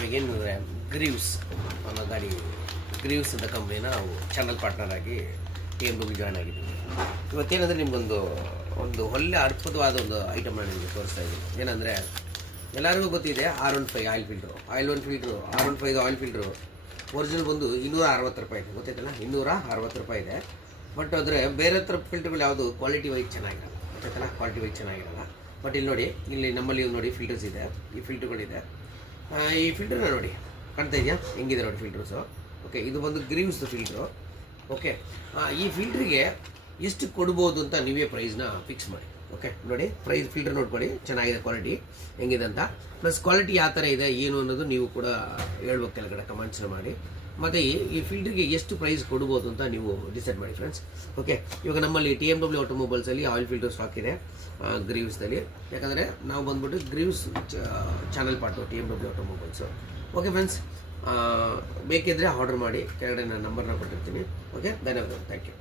ಇವಾಗ ಏನು ಗ್ರೀವ್ಸ್ ಅನ್ನೋ ಗಾಡಿ ಗ್ರೀವ್ಸ್ ಅಂತ ಕಂಪ್ನಿನ ನಾವು ಚಾನಲ್ ಪಾರ್ಟ್ನರ್ ಆಗಿ TMW ಜಾಯ್ನ್ ಆಗಿದ್ದೀವಿ. ಇವತ್ತೇನಂದರೆ ನಿಮಗೊಂದು ಒಳ್ಳೆ ಅದ್ಭುತವಾದ ಒಂದು ಐಟಮ್ನ ನಿಮಗೆ ತೋರಿಸ್ತಾ ಇದ್ದೀನಿ. ಏನಂದರೆ ಎಲ್ಲರಿಗೂ ಗೊತ್ತಿದೆ R15 oil filter R15 oil filter original ಬಂದು 260 ರೂಪಾಯಿ ಇದೆ, ಗೊತ್ತೈತಲ್ಲ, 260 ರೂಪಾಯಿ ಇದೆ. ಬಟ್ ಆದರೆ ಬೇರೆ ಥರ ಫಿಲ್ಟರ್ಗಳು ಯಾವುದು ಕ್ವಾಲಿಟಿ ವೈಸ್ ಚೆನ್ನಾಗಿರಲ್ಲ, ಗೊತ್ತೈತಲ್ಲ, ಕ್ವಾಲಿಟಿ ವೈಸ್ ಚೆನ್ನಾಗಿರಲ್ಲ. ಬಟ್ ಇಲ್ಲಿ ನೋಡಿ, ಇಲ್ಲಿ ನಮ್ಮಲ್ಲಿ ನೋಡಿ ಫಿಲ್ಟರ್ಸ್ ಇದೆ, ಈ ಫಿಲ್ಟರ್ಗಳಿದೆ. ಈ ಫಿಲ್ಟರ್ನ ನೋಡಿ, ಕಾಣ್ತಾ ಇದೆಯಾ ಹೆಂಗಿದೆ ನೋಡಿ ಫಿಲ್ಟರ್ಸು. ಓಕೆ, ಇದು ಬಂದು ಗ್ರೀವ್ಸ್ ಫಿಲ್ಟ್ರು. ಓಕೆ, ಈ ಫಿಲ್ಟ್ರಿಗೆ ಎಷ್ಟು ಕೊಡ್ಬೋದು ಅಂತ ನೀವೇ ಪ್ರೈಸ್ನ ಫಿಕ್ಸ್ ಮಾಡಿ. ಓಕೆ, ನೋಡಿ ಪ್ರೈಸ್ ಫಿಲ್ಟರ್ ನೋಡ್ಕೊಳ್ಳಿ, ಚೆನ್ನಾಗಿದೆ ಕ್ವಾಲಿಟಿ ಹೆಂಗಿದೆ ಅಂತ, ಪ್ಲಸ್ ಕ್ವಾಲಿಟಿ ಯಾವ ಥರ ಇದೆ ಏನು ಅನ್ನೋದು ನೀವು ಕೂಡ ಹೇಳ್ಬೇಕು ಕೆಳಗಡೆ ಕಮೆಂಟ್ಸ್ನ ಮಾಡಿ. ಮತ್ತು ಈ ಫಿಲ್ಟ್ರಿಗೆ ಎಷ್ಟು ಪ್ರೈಸ್ ಕೊಡ್ಬೋದು ಅಂತ ನೀವು ಡಿಸೈಡ್ ಮಾಡಿ ಫ್ರೆಂಡ್ಸ್. ಓಕೆ, ಇವಾಗ ನಮ್ಮಲ್ಲಿ TMW ಆಟೋಮೊಬೈಲ್ಸಲ್ಲಿ ಆಯಿಲ್ ಫಿಲ್ಟರ್ ಸ್ಟಾಕ್ ಇದೆ ಗ್ರೀವ್ಸ್ದಲ್ಲಿ. ಯಾಕಂದರೆ ನಾವು ಬಂದ್ಬಿಟ್ಟು Greaves channel part TMW automobiles. Okay friends, ಬೇಕಿದ್ದರೆ ಆರ್ಡರ್ ಮಾಡಿ, ಕೆಳಗಡೆ ನಾನು ನಂಬರ್ನ ಕೊಟ್ಟಿರ್ತೀನಿ. ಓಕೆ, ಧನ್ಯವಾದ, ಥ್ಯಾಂಕ್ ಯು.